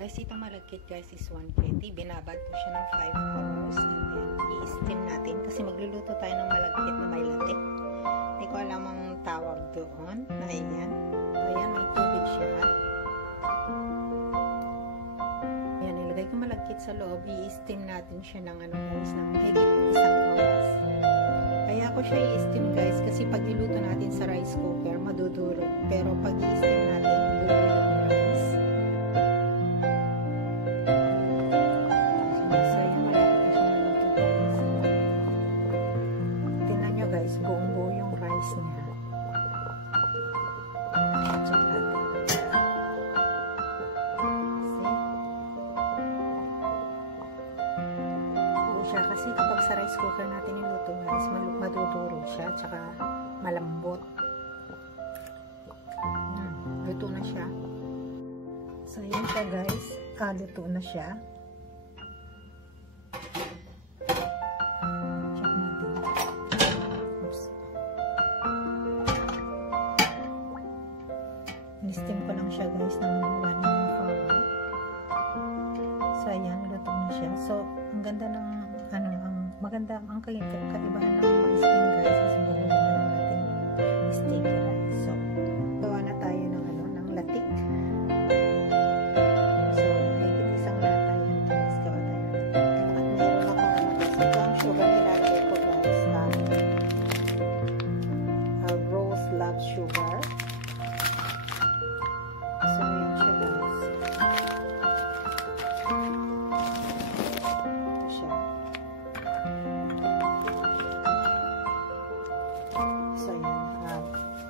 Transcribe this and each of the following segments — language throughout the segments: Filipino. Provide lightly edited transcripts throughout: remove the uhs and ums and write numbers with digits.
Guys, itong malagkit guys is 120. Binabad ko siya ng 5 hours. And then, i-steam natin. Kasi magluluto tayo ng malagkit na may latik. Hindi ko alam ang tawag doon. Ayan. Ayan, may tubig siya. Ayan, ilagay ko malagkit sa loob. I-steam natin siya ng guys, ng higit 1 oras. Kaya ako siya i-steam guys. Kasi pag iluto natin sa rice cooker, madudurog. Pero pag i-steam natin, buo yung rice. Buong-buo yung rice niya. Check natin. Buo siya kasi kapag sa rice cooker natin niluto guys, madudurog siya tsaka malambot. Luto na siya. So yun siya guys. Luto na siya. Steam ko lang siya guys ng 1 hour. So ayan, luto na siya. So ang ganda ng maganda ang kaibahan ng ma-steam guys is buo naman natin sticky rice. So gawa na tayo ng latik. So higit isang lata yan guys. Gawa tayo ng latik. At meron ako ito ang sugar nilalagay ko guys. Rose love sugar. So, yun siya guys. Ito siya. So, yun.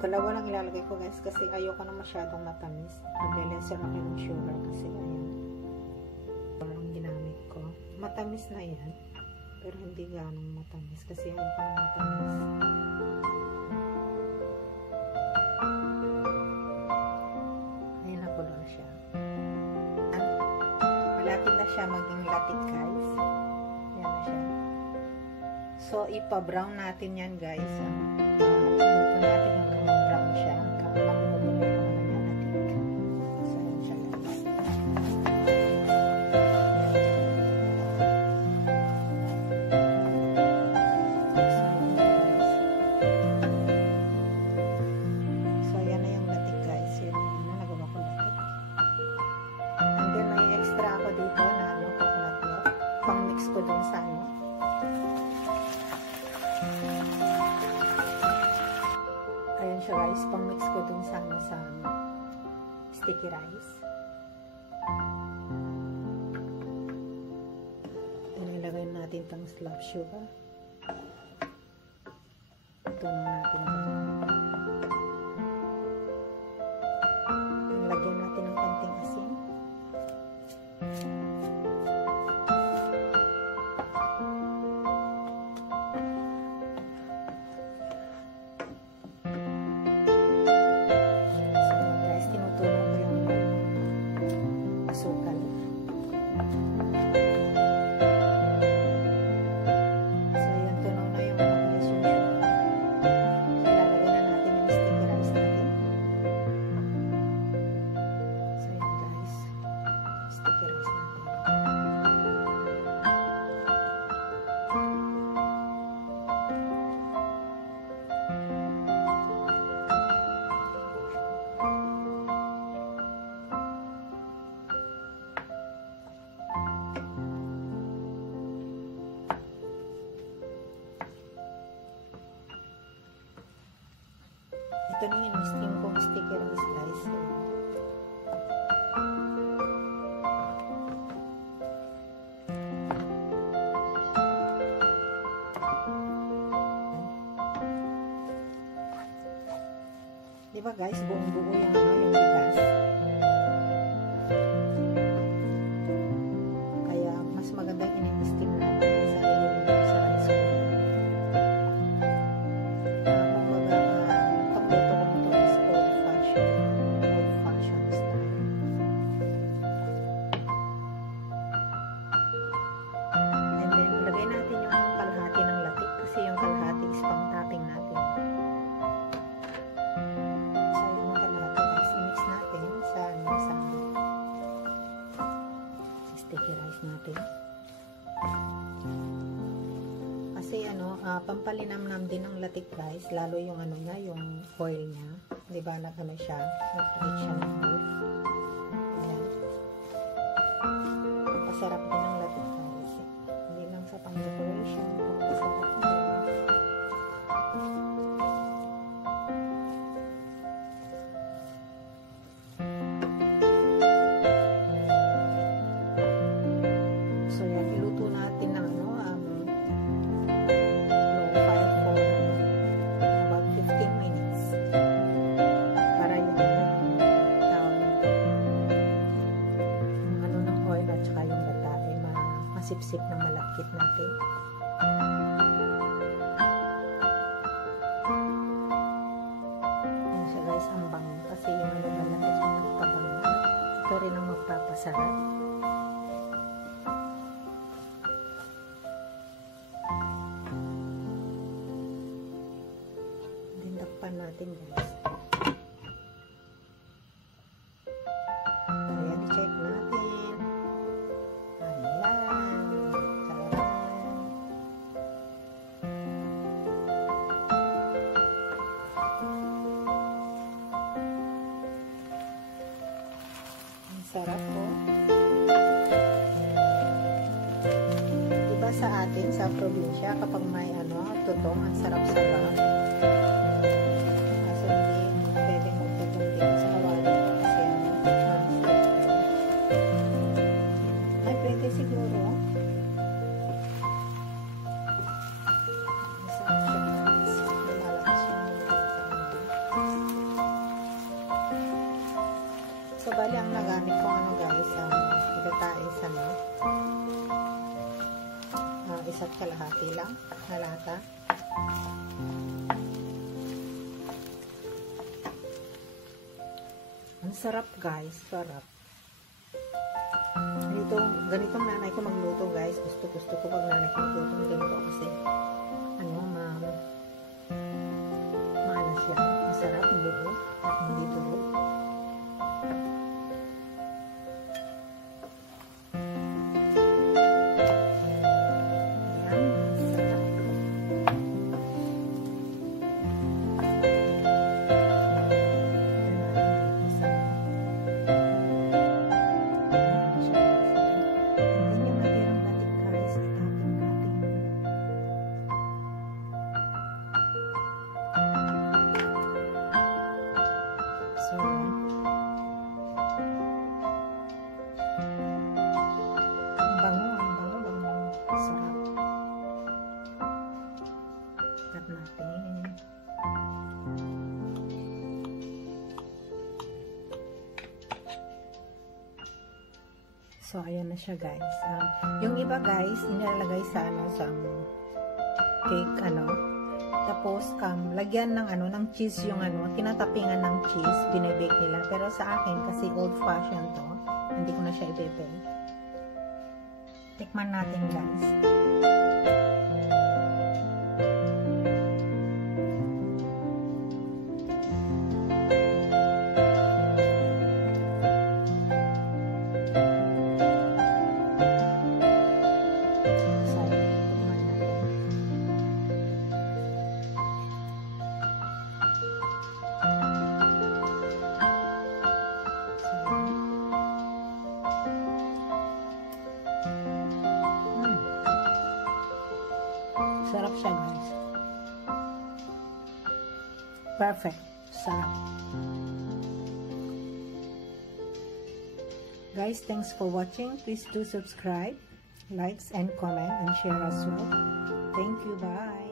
Dalawa lang ilalagay ko guys kasi ayoko na masyadong matamis. Nagle-lesser ako ng sugar kasi ayan. Parang ginamit ko. Matamis na yan. Pero hindi ganong matamis kasi ayoko na matamis. Malapit na siya maging latik guys. Ayan na siya. So, ipa-brown natin yan guys. Iluto natin hanggang mag-brown siya. Hanggang mamumuno yung latik. So, ayan siya guys. So, ayan na yung latik guys. Yun na, nagawa ko latik. And then, may extra ako dito na coconut milk. Pang-mix ko dun sa Ayan siya guys. Pang-mix ko dun sa sticky rice. Inilagay natin itong slab sugar. Tunog natin dyan. Lagyan natin ng konting asin. Asukal. So, yan, tunaw na yung guys yung sugar. Ilalagay na natin yung sticky rice natin. So, yan guys. Sticky rice natin. Ito na yung steam kong sticky rice guys. Diba guys, buong-buo yung bigas. Kaya mas maganda ini-steam natin kaysa iluluto sa rice cooker. pang topping natin. So, yung kalahati guys, sticky rice natin. Kasi pampalinamnam din ng latik guys, lalo yung niya, yung oil niya. 'Di ba siya, nag-heat siya ng oil. Ayan. Pampasarap din ng latik guys. Hindi lang sa pang-decoration, pampasarap din. So yan, iluto natin ng low fire for about 15 minutes para yung ng oil at saka yung gata ay masipsip ng malakit natin. Yan siya guys, ang bango kasi yung malakit yung nagpabango. Ito rin ang magpapasarap. Natin guys. Ayan, i-check natin. Ayan. Sarap. Ang sarap po. Diba sa atin, sa probinsya, kapag may tutong, ang sarap-sarap. So, bali ang nagamit ko guys, gatae sa isa't kalahati lang na lata. Ang sarap guys, sarap. Ganitong nanay ko magluto guys. Gusto ko pag nanay ko magluto ganito kasi maano siya. Masarap, buo at hindi duro. So, ayan na siya guys. Yung iba guys, inilalagay sa cake, Tapos, lagyan ng cheese yung tinatapingan ng cheese, binibake nila. Pero sa akin, kasi old fashioned to, hindi ko na siya ibebake. Tikman natin guys. Sarap siya guys. Perfect. Sarap. Guys, thanks for watching. Please do subscribe, likes and comment and share as well. Thank you. Bye.